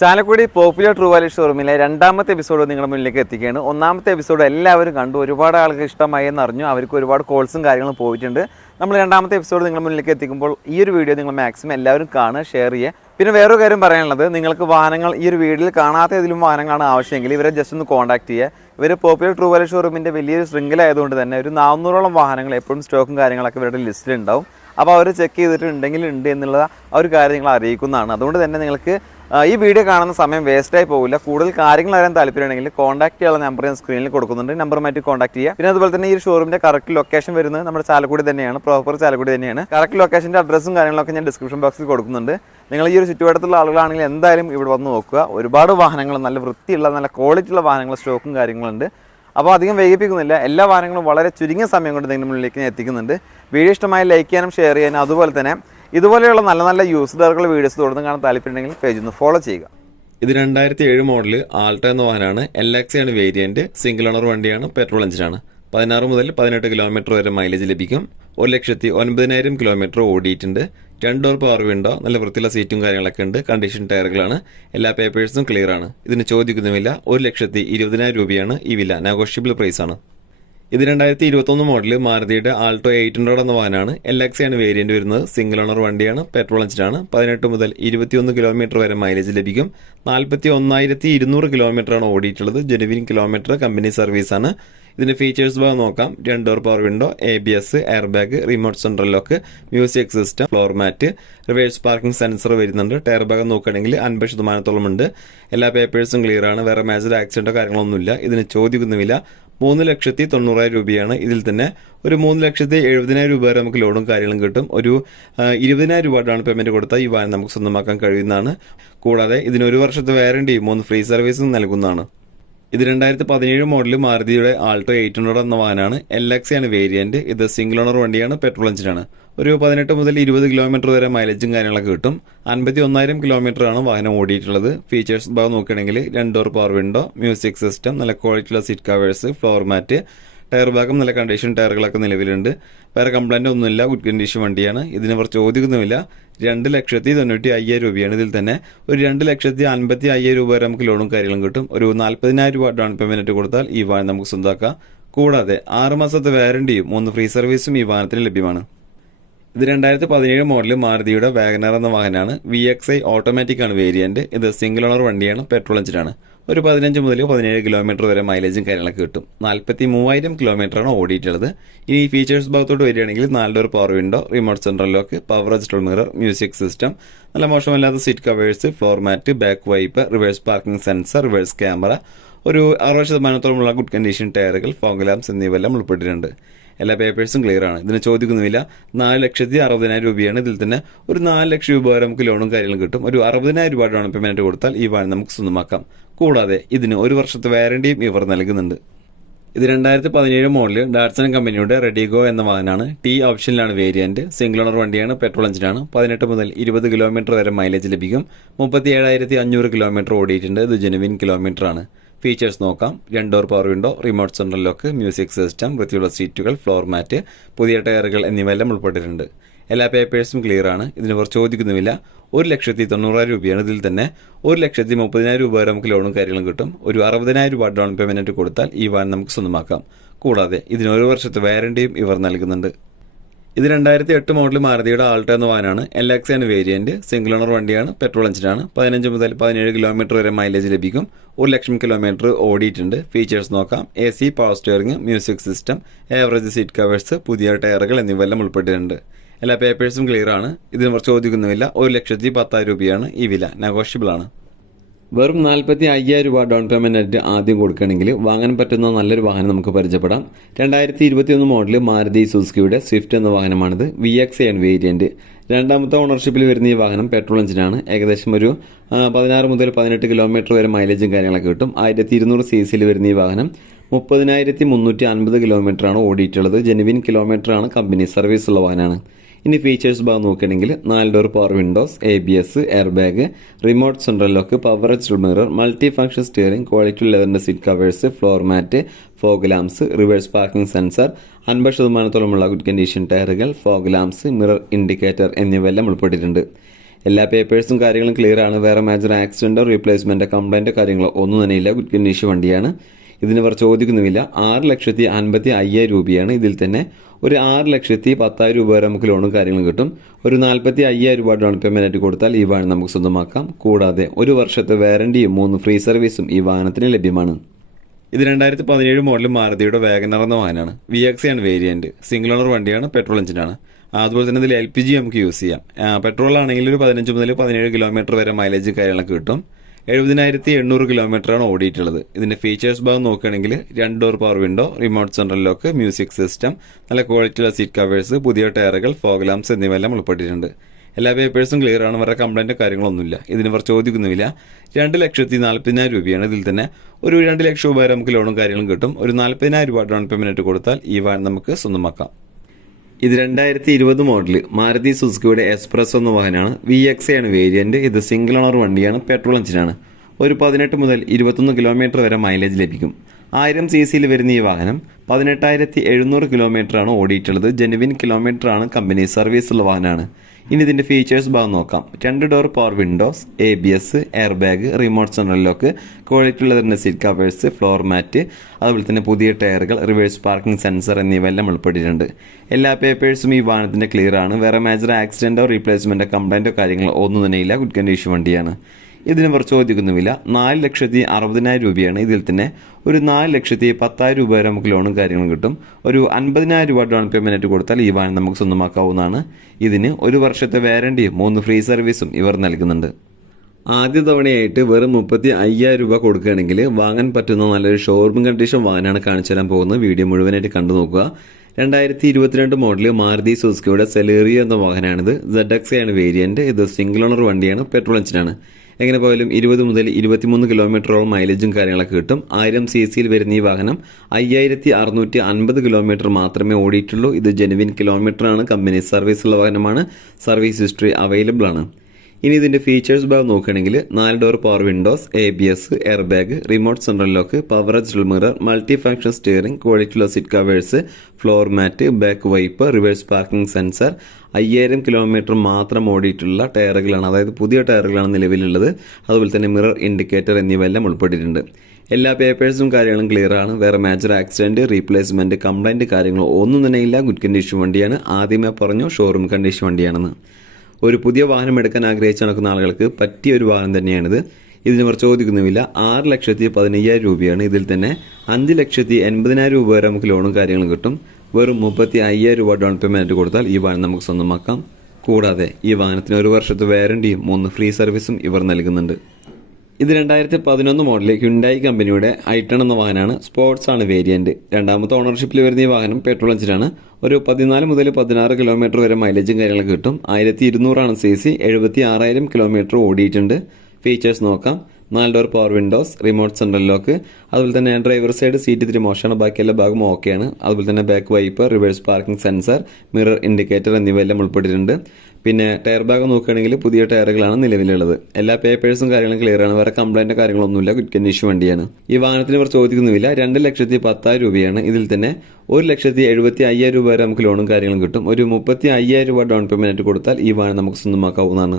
Chalakudy popular true value ഷോറൂമിലെ രണ്ടാമത്തെ episode നിങ്ങളുടെ മുന്നിലേക്ക് എത്തിക്കുകയാണ്. ഒന്നാമത്തെ എപ്പിസോഡ് എല്ലാവരും കണ്ടു, ഒരുപാട് ആൾക്ക് ഇഷ്ടമായി എന്നറിഞ്ഞു, അവർക്ക് ഒരുപാട് കോൾസും കാര്യങ്ങളും പോയിട്ടുണ്ട്. നമ്മൾ രണ്ടാമത്തെ എപ്പിസോഡ് നിങ്ങളുടെ മുന്നിലേക്ക് എത്തിക്കുമ്പോൾ ഈ ഒരു വീഡിയോ നിങ്ങൾ മാക്സിമം എല്ലാവരും കാണുക, ഷെയർ ചെയ്യുക. പിന്നെ വേറൊരു കാര്യം പറയാനുള്ളത്, നിങ്ങൾക്ക് വാഹനങ്ങൾ ഈ ഒരു വീഡിയോയിൽ കാണാത്ത ഏതെങ്കിലും വാഹനങ്ങളാണ് ആവശ്യമെങ്കിൽ ഇവരെ ജസ്റ്റ് ഒന്ന് കോൺടാക്ട് ചെയ്യുക. ഇവർ പോപ്പുലർ ട്രൂ വാല്യൂ ഷോറൂമിൻ്റെ വലിയൊരു ശൃംഖലയായതുകൊണ്ട് തന്നെ ഒരു 400ഓളം വാഹനങ്ങൾ എപ്പോഴും സ്റ്റോക്കും കാര്യങ്ങളൊക്കെ ഇവരുടെ ലിസ്റ്റിലുണ്ടാവും. അപ്പോൾ അവർ ചെക്ക് ചെയ്തിട്ടുണ്ടെങ്കിൽ ഉണ്ട് എന്നുള്ള ആ ഒരു കാര്യം നിങ്ങൾ അറിയിക്കുന്നതാണ്. അതുകൊണ്ട് തന്നെ നിങ്ങൾക്ക് ഈ വീഡിയോ കാണുന്ന സമയം വേസ്റ്റായി പോകില്ല. കൂടുതൽ കാര്യങ്ങൾ അറിയാൻ താല്പര്യമുണ്ടെങ്കിൽ കോൺടാക്ട് ചെയ്യാനുള്ള നമ്പർ ഞാൻ സ്ക്രീനിൽ കൊടുക്കുന്നുണ്ട്, നമ്പറുമായിട്ട് കോൺടാക്ട് ചെയ്യുക. പിന്നെ അതുപോലെ തന്നെ ഈ ഷോറൂമിൻ്റെ കറക്റ്റ് ലൊക്കേഷൻ വരുന്നത് നമ്മുടെ ചാലക്കുടി തന്നെയാണ്, പ്രോപ്പർ ചാലക്കുടി തന്നെയാണ്. കറക്റ്റ് ലൊക്കേഷൻ്റെ അഡ്രസ്സും കാര്യങ്ങളൊക്കെ ഞാൻ ഡിസ്ക്രിപ്ഷൻ ബോക്സിൽ കൊടുക്കുന്നുണ്ട്. നിങ്ങൾ ഈ ഒരു ചുറ്റുവട്ടത്തുള്ള ആളുകളാണെങ്കിൽ എന്തായാലും ഇവിടെ വന്ന് നോക്കുക. ഒരുപാട് വാഹനങ്ങൾ, നല്ല വൃത്തിയുള്ള നല്ല ക്വാളിറ്റിയുള്ള വാഹനങ്ങൾ സ്റ്റോക്കും കാര്യങ്ങളുണ്ട്. അപ്പോൾ അധികം വൈകിപ്പിക്കുന്നില്ല, എല്ലാ വാഹനങ്ങളും വളരെ ചുരുങ്ങിയ സമയം കൊണ്ട് നിങ്ങളുടെ മുന്നിലേക്ക് ഞാൻ എത്തിക്കുന്നുണ്ട്. വീഡിയോ ഇഷ്ടമായി ലൈക്ക് ചെയ്യാനും ഷെയർ ചെയ്യാനും, അതുപോലെ തന്നെ ഇതുപോലെയുള്ള നല്ല നല്ല യൂസ്ഡറുകൾ വീഡിയോസ് തുടർന്ന് കാണാൻ താല്പര്യമുണ്ടെങ്കിൽ പേജ് ഒന്ന് ഫോളോ ചെയ്യുക. ഇത് 2007 മോഡല് ആൾട്ടോ എന്ന വാഹനമാണ്. LX ആണ് വേരിയന്റ്, സിംഗിൾ ഓണർ വണ്ടിയാണ്, പെട്രോൾ എഞ്ചിനാണ്. 16 മുതൽ 18 കിലോമീറ്റർ വരെ മൈലേജ് ലഭിക്കും. 1,09,000 കിലോമീറ്റർ ഓടിയിട്ടുണ്ട്. 2 ഡോർ പവർ വിൻഡോ, നല്ല വൃത്തിയുള്ള സീറ്റും കാര്യങ്ങളൊക്കെ ഉണ്ട്. കണ്ടീഷൻ ടയറുകളാണ്. എല്ലാ പേപ്പേഴ്സും ക്ലിയർ ആണ്. ഇതിന് ചോദിക്കുന്ന വില 1,20,000 രൂപയാണ്. ഈ വില നെഗോഷ്യബിൾ പ്രൈസ് ആണ്. ഇത് 2021 മോഡല് മാരുതിയുടെ ആൾട്ടോ 800 എന്ന വാഹനമാണ്. LX ആണ് വേരിയന്റ് വരുന്നത്. സിംഗിൾ ഓണർ വണ്ടിയാണ്, പെട്രോൾ എഞ്ചിനാണ്. 18 മുതൽ 21 കിലോമീറ്റർ വരെ മൈലേജ് ലഭിക്കും. 41,200 കിലോമീറ്റർ ആണ് ഓടിയിട്ടുള്ളത്. ജെനുവിൻ കിലോമീറ്റർ, കമ്പനി സർവീസ് ആണ്. ഇതിന്റെ ഫീച്ചേഴ്സ് ഭാഗം നോക്കാം. 2 door power window, ABS, air bag, remote central lock, music system, floor mat, reverse parking sensor വരുന്നുണ്ട്. ടയർ ഭാഗം നോക്കുകയാണെങ്കിൽ 50% ഉണ്ട്. എല്ലാ പേപ്പേഴ്സും ക്ലിയർ ആണ്. വേറെ മേജർ ആക്സിഡന്റോ കാര്യങ്ങളൊന്നുമില്ല. ഇതിന് ചോദിക്കുന്ന വില 3,90,000 രൂപയാണ്. ഇതിൽ തന്നെ ഒരു 3,70,000 രൂപ വരെ നമുക്ക് ലോണും കാര്യങ്ങളും കിട്ടും. ഒരു 20,000 രൂപ ഡൗൺ പേയ്മെന്റ് കൊടുത്താൽ ഈ വാഹനം നമുക്ക് സ്വന്തമാക്കാൻ കഴിയുന്നതാണ്. കൂടാതെ ഇതിന് 1 വർഷത്തെ വാറണ്ടിയും 3 ഫ്രീ സർവീസും നൽകുന്നതാണ്. ഇത് 2017 മോഡല് മാരുതിയുടെ ആൾട്ടോ 800 എന്ന വാഹനമാണ്. LX ആണ് വേരിയന്റ്. ഇത് സിംഗിൾ ഓണർ വണ്ടിയാണ്, പെട്രോൾ എഞ്ചിനാണ്. ഒരു 18 മുതൽ 20 കിലോമീറ്റർ വരെ മൈലേജും കാര്യങ്ങളൊക്കെ കിട്ടും. 51,000 കിലോമീറ്റർ ആണ് വാഹനം ഓടിയിട്ടുള്ളത്. ഫീച്ചേഴ്സ് ഭാഗം നോക്കുകയാണെങ്കിൽ 2 door power window, music system, നല്ല ക്വാളിറ്റിയുള്ള seat covers, floor mat, tyre ഭാഗം നല്ല കണ്ടീഷൻ ടയറുകളൊക്കെ നിലവിലുണ്ട്. വേറെ കംപ്ലൈന്റ് ഒന്നുമില്ല, ഗുഡ് കണ്ടീഷൻ വണ്ടിയാണ്. ഇതിന് അവർ ചോദിക്കുന്നുമില്ല 2,95,000 രൂപയാണ്. ഇതിൽ തന്നെ ഒരു 2,55,000 രൂപ വരെ നമുക്ക് ലോണും കാര്യങ്ങളും കിട്ടും. ഒരു 40,000 രൂപ ഡൗൺ പേയ്മെന്റ് കൊടുത്താൽ ഈ വാഹനം നമുക്ക് സ്വന്തമാക്കാം. കൂടാതെ 6 മാസത്തെ വാറണ്ടിയും 3 ഫ്രീ സർവീസും ഈ വാഹനത്തിന് ലഭ്യമാണ്. ഇത് 2017 മോഡല് മാരുതിയുടെ വാഗനർ എന്ന വാഹനമാണ്. VXI ഓട്ടോമാറ്റിക് ആണ് വേരിയന്റ്. ഇത് സിംഗിൾ ഓണർ വണ്ടിയാണ്, പെട്രോൾ എഞ്ചിനാണ്. ഒരു 15 മുതൽ 17 കിലോമീറ്റർ വരെ മൈലേജും കാര്യങ്ങളൊക്കെ കിട്ടും. 43,000 കിലോമീറ്റർ ആണ് ഓടിയിട്ടുള്ളത്. ഇനി ഫീച്ചേഴ്സ് ഭാഗത്തോട്ട് വരികയാണെങ്കിൽ 4 door power window, remote central lock, power adjustable mirror, music system, നല്ല മോശമല്ലാത്ത seat covers, floor mat, back wipe, reverse parking sensor, reverse camera, ഒരു 60%-ഓളമുള്ള ഗുഡ് കണ്ടീഷൻ ടയറുകൾ, ഫോഗ് ലാംപ്സ് എന്നിവയെല്ലാം ഉൾപ്പെട്ടിട്ടുണ്ട്. എല്ലാ പേപ്പേഴ്സും ക്ലിയർ ആണ്. ഇതിന് ചോദിക്കുന്ന വില 4,60,000 രൂപയാണ്. ഇതിൽ തന്നെ ഒരു 4 ലക്ഷം രൂപ വരെ നമുക്ക് ലോണും കാര്യങ്ങളും കിട്ടും. ഒരു 60,000 രൂപ ഡൗൺ പേയ്മെന്റ് കൊടുത്താൽ ഈ വാഹനം നമുക്ക് സ്വന്തമാക്കാം. കൂടാതെ ഇതിന് 1 വർഷത്തെ വാറണ്ടിയും ഇവർ നൽകുന്നുണ്ട്. ഇത് 2017 മോഡല് ഡാറ്റ്സൺ കമ്പനിയുടെ റെഡിഗോ എന്ന വാഹനമാണ്. T ഓപ്ഷനിലാണ് വേരിയന്റ്. സിംഗിൾ ഓണർ വണ്ടിയാണ്, പെട്രോൾ എഞ്ചിനാണ്. 18 മുതൽ 20 കിലോമീറ്റർ വരെ മൈലേജ് ലഭിക്കും. 37,500 കിലോമീറ്റർ ഓടിയിട്ടുണ്ട്. ഇത് ജെനുവിൻ കിലോമീറ്റർ ആണ്. ഫീച്ചേഴ്സ് നോക്കാം. 2 door power window, remote central lock, music system, വൃത്തിയുള്ള സീറ്റുകൾ, ഫ്ലോർ മാറ്റ്, പുതിയ ടയറുകൾ എന്നിവയെല്ലാം ഉൾപ്പെട്ടിട്ടുണ്ട്. എല്ലാ പേപ്പേഴ്സും ക്ലിയർ ആണ്. ഇതിന് ഇവർ ചോദിക്കുന്നുമില്ല 1,90,000 രൂപയാണ്. ഇതിൽ തന്നെ 1,30,000 രൂപ വരെ നമുക്ക് ലോണും കാര്യങ്ങളും കിട്ടും. ഒരു 60,000 രൂപ ഡൗൺ പേയ്മെന്റ് കൊടുത്താൽ ഈ വാഹനം നമുക്ക് സ്വന്തമാക്കാം. കൂടാതെ ഇതിന് 1 വർഷത്തെ വാറണ്ടിയും ഇവർ നൽകുന്നുണ്ട്. ഇത് 2008 മോഡൽ മാരുതിയുടെ ആൾട്ടോ എന്ന വാഹനമാണ്. LX ആണ് വേരിയന്റ്. സിംഗിൾ ഓണർ വണ്ടിയാണ്, പെട്രോൾ എഞ്ചിനാണ്. 15 മുതൽ 17 കിലോമീറ്റർ വരെ മൈലേജ് ലഭിക്കും. 1,00,000 കിലോമീറ്റർ ഓടിയിട്ടുണ്ട്. ഫീച്ചേഴ്സ് നോക്കാം. AC, power steering, music system, average seat covers, പുതിയ ടയറുകൾ എന്നിവയെല്ലാം ഉൾപ്പെട്ടിട്ടുണ്ട്. എല്ലാ പേപ്പേഴ്സും ക്ലിയർ ആണ്. ഇതിന് ചോദിക്കുന്നുമില്ല 1,10,000 രൂപയാണ്. ഈ വില നെഗോഷ്യബിൾ ആണ്. വെറും 45,000 രൂപ ഡൗൺ പേയ്മെന്റ് ആയിട്ട് ആദ്യം കൊടുക്കുകയാണെങ്കിൽ വാങ്ങാൻ പറ്റുന്ന നല്ലൊരു വാഹനം നമുക്ക് പരിചയപ്പെടാം. 2021 മോഡല് മാരുതി സുസുക്കിയുടെ സ്വിഫ്റ്റ് എന്ന വാഹനമാണിത്. VXI ആണ് വേരിയന്റ്. രണ്ടാമത്തെ ഓണർഷിപ്പിൽ വരുന്ന ഈ വാഹനം പെട്രോൾ എഞ്ചിനാണ്. ഏകദേശം ഒരു 16 മുതൽ 18 കിലോമീറ്റർ വരെ മൈലേജും കാര്യങ്ങളൊക്കെ കിട്ടും. 1200 cc വരുന്ന ഈ വാഹനം 30,350 കിലോമീറ്റർ ആണ് ഓടിയിട്ടുള്ളത്. ജെനുവിൻ കിലോമീറ്റർ ആണ്, കമ്പനി സർവീസ് ഉള്ള വാഹനമാണ്. ഇനി ഫീച്ചേഴ്സ് ഭാഗം നോക്കുകയാണെങ്കിൽ 4 door power windows, ABS, air bag, remote central lock, power adjustable mirror, multi function steering, quality ലെതറിന്റെ seat covers, floor mat, fog lamps, reverse parking sensor, 50%-ഓളമുള്ള ഗുഡ് കണ്ടീഷൻ ടയറുകൾ, fog lamps, mirror indicator എന്നിവയെല്ലാം ഉൾപ്പെട്ടിട്ടുണ്ട്. എല്ലാ പേപ്പേഴ്സും കാര്യങ്ങളും clear ആണ്. വേറെ major ആക്സിഡന്റോ റീപ്ലേസ്മെന്റോ കംപ്ലൈന്റോ കാര്യങ്ങളോ ഒന്നും തന്നെ ഇല്ല. ഗുഡ് കണ്ടീഷൻ വണ്ടിയാണ്. ഇതിന് ഇവർ ചോദിക്കുന്നുമില്ല. 6,55,000 രൂപയാണ്. ഇതിൽ തന്നെ ഒരു 6,10,000 രൂപ വരെ നമുക്ക് ലോണും കാര്യങ്ങളും കിട്ടും. ഒരു 45,000 രൂപ ഡൗൺ പേയ്മെന്റ് ആയിട്ട് കൊടുത്താൽ ഈ വാഹനം നമുക്ക് സ്വന്തമാക്കാം. കൂടാതെ 1 വർഷത്തെ വാറണ്ടിയും 3 ഫ്രീ സർവീസും ഈ വാഹനത്തിന് ലഭ്യമാണ്. ഇത് 2017 മോഡൽ മാരുതിയുടെ വാഗനർ എന്ന വാഹനമാണ്. VX ആണ് വേരിയന്റ്. സിംഗിൾ ഓണർ വണ്ടിയാണ്. പെട്രോൾ എഞ്ചിനാണ്. അതുപോലെ തന്നെ ഇതിൽ LPG നമുക്ക് യൂസ് ചെയ്യാം. പെട്രോൾ ആണെങ്കിൽ ഒരു 15 മുതൽ 17 കിലോമീറ്റർ വരെ മൈലേജ് കാര്യങ്ങളൊക്കെ കിട്ടും. 70,800 കിലോമീറ്ററാണ് ഓടിയിട്ടുള്ളത്. ഇതിന്റെ ഫീച്ചേഴ്സ് ഭാഗം നോക്കുകയാണെങ്കിൽ 2 door power window, remote central lock, music system, നല്ല ക്വാളിറ്റിയുള്ള സീറ്റ് കവേഴ്സ്, പുതിയ ടയറുകൾ, ഫോഗ് ലാംപ്സ് എന്നിവയെല്ലാം ഉൾപ്പെട്ടിട്ടുണ്ട്. എല്ലാ പേപ്പേഴ്സും ക്ലിയർ ആണ്. വേറെ കംപ്ലൈന്റ് കാര്യങ്ങളൊന്നുമില്ല. ഇതിന് ഇവർ ചോദിക്കുന്നുമില്ല. 2,40,000 രൂപയാണ്. ഇതിൽ തന്നെ ഒരു 2 ലക്ഷം രൂപ വരെ നമുക്ക് ലോണും കാര്യങ്ങളും കിട്ടും. ഒരു 40,000 രൂപ ഡൗൺ പേയ്മെന്റ് കൊടുത്താൽ ഈ വാഹനം നമുക്ക് സ്വന്തമാക്കാം. ഇത് 2020 മോഡൽ മാരുതി സുസുക്കിയുടെ എക്സ്പ്രസ് എന്ന വാഹനമാണ്. VX ആണ് വേരിയന്റ്. ഇത് സിംഗിൾ ഓണർ വണ്ടിയാണ്. പെട്രോൾ എഞ്ചിനാണ്. ഒരു 18 മുതൽ 21 കിലോമീറ്റർ വരെ മൈലേജ് ലഭിക്കും. 1000 cc വരുന്ന ഈ വാഹനം 18,700 കിലോമീറ്ററാണ് ഓടിയിട്ടുള്ളത്. ജെനുവിൻ കിലോമീറ്റർ ആണ്. കമ്പനി സർവീസ് ഉള്ള വാഹനമാണ്. ഇനി ഇതിന്റെ ഫീച്ചേഴ്സ് ഭാഗം നോക്കാം. 2 door power windows, ABS, air bag, remote central lock, quality ഉള്ള സീറ്റ് കവേഴ്സ്, ഫ്ലോർ മാറ്റ്, അതുപോലെ തന്നെ പുതിയ ടയറുകൾ, റിവേഴ്സ് പാർക്കിംഗ് സെൻസർ എന്നിവയെല്ലാം ഉൾപ്പെട്ടിട്ടുണ്ട്. എല്ലാ പേപ്പേഴ്സും ഈ വാഹനത്തിന്റെ ക്ലിയർ ആണ്. വേറെ മേജർ ആക്സിഡന്റോ റീപ്ലേസ്മെന്റോ കംപ്ലൈന്റോ കാര്യങ്ങളോ ഒന്നും തന്നെ ഇല്ല. ഗുഡ് കണ്ടീഷൻ വണ്ടിയാണ്. ഇതിന് ഇവർ ചോദിക്കുന്നുമില്ല. 4,60,000 രൂപയാണ്. ഇതിൽ തന്നെ ഒരു 4,10,000 രൂപ വരെ നമുക്ക് ലോണും കാര്യങ്ങളും കിട്ടും. ഒരു 50,000 രൂപ ഡൗൺ പേയ്മെന്റ് കൊടുത്താൽ ഈ വാഹനം നമുക്ക് സ്വന്തമാക്കാവുന്നതാണ്. ഇതിന് 1 വർഷത്തെ വാറണ്ടിയും 3 ഫ്രീ സർവീസും ഇവർ നൽകുന്നുണ്ട്. ആദ്യ തവണയായിട്ട് വെറും 35,000 രൂപ കൊടുക്കുകയാണെങ്കിൽ വാങ്ങാൻ പറ്റുന്ന നല്ലൊരു ഷോറൂം കണ്ടീഷൻ വാഹനമാണ് കാണിച്ചു തരാൻ പോകുന്നത്. വീഡിയോ മുഴുവനായിട്ട് കണ്ടു നോക്കുക. 2022 മോഡൽ മാരുതി സുസുക്കിയുടെ സെലേറിയോ എന്ന വാഹനമാണിത്. ZX ആണ് വേരിയന്റ്. ഇത് സിംഗിൾ ഓണർ വണ്ടിയാണ്. പെട്രോൾ എഞ്ചിനാണ്. എങ്ങനെ പോയാലും 20 മുതൽ 23 കിലോമീറ്ററോളം മൈലേജും കാര്യങ്ങളൊക്കെ കിട്ടും. 1000 cc വരുന്ന ഈ വാഹനം 5,650 കിലോമീറ്റർ മാത്രമേ ഓടിയിട്ടുള്ളൂ. ഇത് ജെനുവിൻ കിലോമീറ്റർ ആണ്. കമ്പനി സർവീസ് ഉള്ള വാഹനമാണ്. സർവീസ് ഹിസ്റ്ററി അവൈലബിൾ ആണ്. ഇനി ഇതിന്റെ ഫീച്ചേഴ്സ് ഭാഗം നോക്കുകയാണെങ്കിൽ 4 door power windows, ABS, air bag, remote central lock, power adjustable mirror, multi function steering, ക്വാളിറ്റിയുള്ള seat covers, floor mat, back wipe, reverse parking sensor, 5,000 kilometre മാത്രം ഓടിയിട്ടുള്ള ടയറുകളാണ്. അതായത് പുതിയ ടയറുകളാണ് നിലവിലുള്ളത്. അതുപോലെ തന്നെ മിറർ ഇൻഡിക്കേറ്റർ എന്നിവയെല്ലാം ഉൾപ്പെട്ടിട്ടുണ്ട്. എല്ലാ പേപ്പേഴ്സും കാര്യങ്ങളും ക്ലിയർ ആണ്. വേറെ മേജർ ആക്സിഡന്റ് റീപ്ലേസ്മെന്റ് കംപ്ലൈന്റ് കാര്യങ്ങളോ ഒന്നും തന്നെ ഇല്ല. ഗുഡ് കണ്ടീഷൻ വണ്ടിയാണ്. ആദ്യമേ പറഞ്ഞു ഷോറൂം കണ്ടീഷൻ വണ്ടിയാണെന്ന്. ഒരു പുതിയ വാഹനം എടുക്കാൻ ആഗ്രഹിച്ച് നടക്കുന്ന ആളുകൾക്ക് പറ്റിയ ഒരു വാഹനം തന്നെയാണിത്. ഇതിന് ഇവർ ചോദിക്കുന്നുമില്ല. 6,15,000 രൂപയാണ്. ഇതിൽ തന്നെ 5,80,000 രൂപ വരെ നമുക്ക് ലോണും കാര്യങ്ങളും കിട്ടും. വെറും 35,000 രൂപ ഡൗൺ പേയ്മെന്റ് കൊടുത്താൽ ഈ വാഹനം നമുക്ക് സ്വന്തമാക്കാം. കൂടാതെ ഈ വാഹനത്തിന് 1 വർഷത്തെ വാറണ്ടിയും 3 ഫ്രീ സർവീസും ഇവർ നൽകുന്നുണ്ട്. ഇത് 2011 മോഡൽ ഹ്യുണ്ടായി കമ്പനിയുടെ i10 എന്ന വാഹനമാണ്. സ്പോർട്സ് ആണ് വേരിയന്റ്. രണ്ടാമത്തെ ഓണർഷിപ്പിൽ വരുന്ന ഈ വാഹനം പെട്രോൾ എഞ്ചിനാണ്. ഒരു 14 മുതൽ 16 കിലോമീറ്റർ വരെ മൈലേജും കാര്യങ്ങളൊക്കെ കിട്ടും. 1,200 ആണ് CC. 76,000 കിലോമീറ്റർ ഓടിയിട്ടുണ്ട്. ഫീച്ചേഴ്സ് നോക്കാം. 4 door power Windows, remote central lock, അതുപോലെ തന്നെ ഡ്രൈവർ സൈഡ് സീറ്റ് ഇത്തിരി മോശമാണ്. ബാക്കി എല്ലാ ഭാഗം ഓക്കെയാണ്. അതുപോലെ തന്നെ back wipe, reverse parking sensor, mirror indicator എന്നിവയെല്ലാം ഉൾപ്പെട്ടിട്ടുണ്ട്. പിന്നെ ടയർ ഭാഗം നോക്കുകയാണെങ്കിൽ പുതിയ ടയറുകളാണ് നിലവിലുള്ളത്. എല്ലാ പേപ്പേഴ്സും കാര്യങ്ങളും ക്ലിയർ ആണ്. വേറെ കംപ്ലൈന്റ് കാര്യങ്ങളൊന്നുമില്ല. ഗുഡ് കണ്ടീഷൻ വണ്ടിയാണ്. ഈ വാഹനത്തിന് ഇവർ ചോദിക്കുന്നുമില്ല. 2,10,000 രൂപയാണ്. ഇതിൽ തന്നെ 1,70,500 രൂപ വരെ നമുക്ക് ലോണും കാര്യങ്ങളും കിട്ടും. ഒരു 35,000 രൂപ ഡൗൺ പേയ്മെന്റ് കൊടുത്താൽ ഈ വാഹനം നമുക്ക് സ്വന്തമാക്കാവുന്നതാണ്.